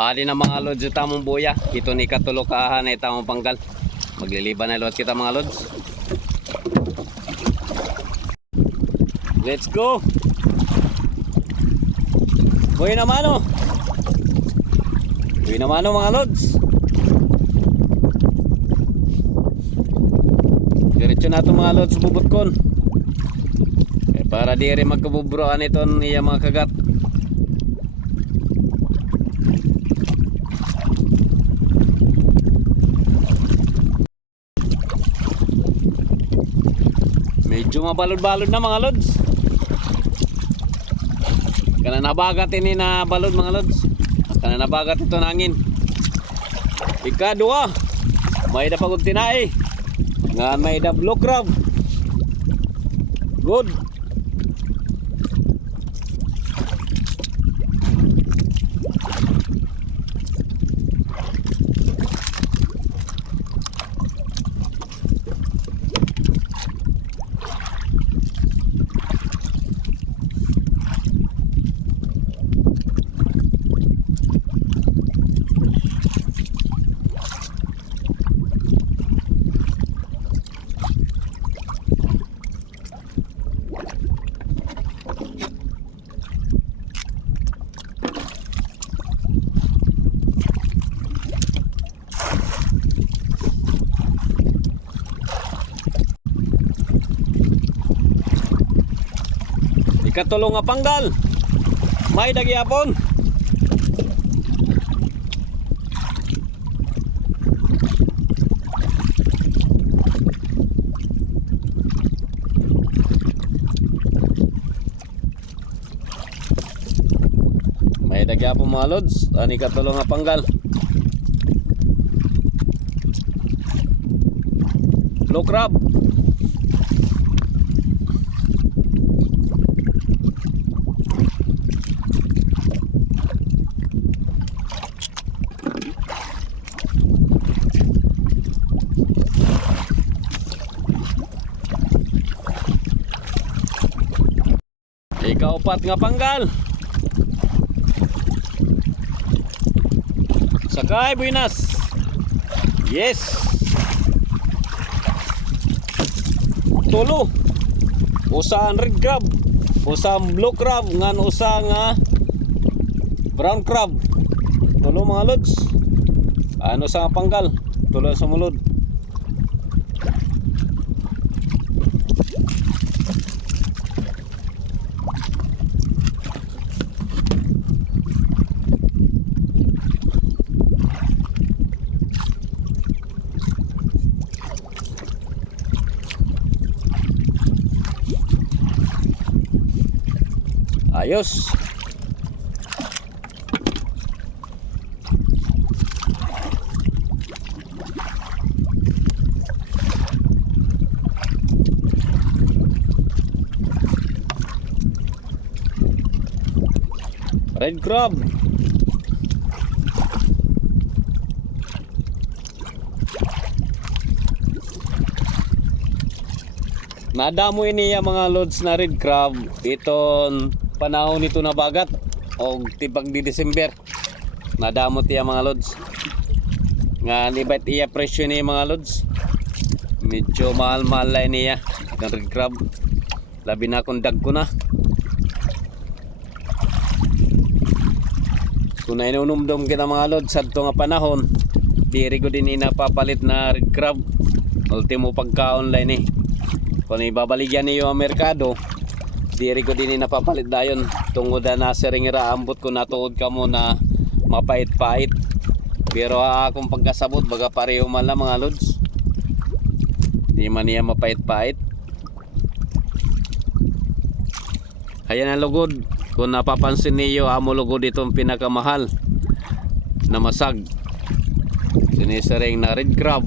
Di na mga lods yung tamong buya. Ito ni katulo kaahan na tamong panggal. Magliliban na lot kita mga lods. Let's go. Buhay naman o. Buhay naman o mga lods. Diretso na ito mga lods bubot kon. Para di rin magkabubroan ito niya mga kagat. Medyo mabalod-balod na mga lods. Kana nabagat ini na balod mga lods. Kana nabagat ito nangin. Ikadua. May da pagod tinai. Nga may da blue crab. Good. Ikatulong nga panggal. May dagyapon. May dagyapon mga lods. Ani katulong nga panggal. Blue crab. Ikaupat nga panggal. Sakay buinas. Yes. Tulo. Usa red crab, usa blue crab, ngan usa nga brown crab. Tulo mga lods. Ano sa panggal? Tulo sa mulod. Ayos. Red crab. Nadamo ini ya mga lods na red crab. Iton panahon nito na bagat o tibag di December. Nadamot iya mga lods. Nga libat iya presyo ni mga lods. Medyo mahal-mahal lang niya ng red crab. Labi na kung dag ko na. Kung na inunumdum kita mga lods sa ito nga panahon, diri ko din inapapalit na red crab. Ultimo pagka-online eh. Kung ibabaligyan niyo ang merkado, diri ko din napapalit dayon tungod na sa ringira ambot ko natuod ka mo na mapait-pait. Pero akong pagkasabot baga pareho man lang mga lods. Di man niya mapait-pait. Ayan ang lugod. Kung napapansin niyo, amo lugod itong pinakamahal na masag. Sinisaring na red crab.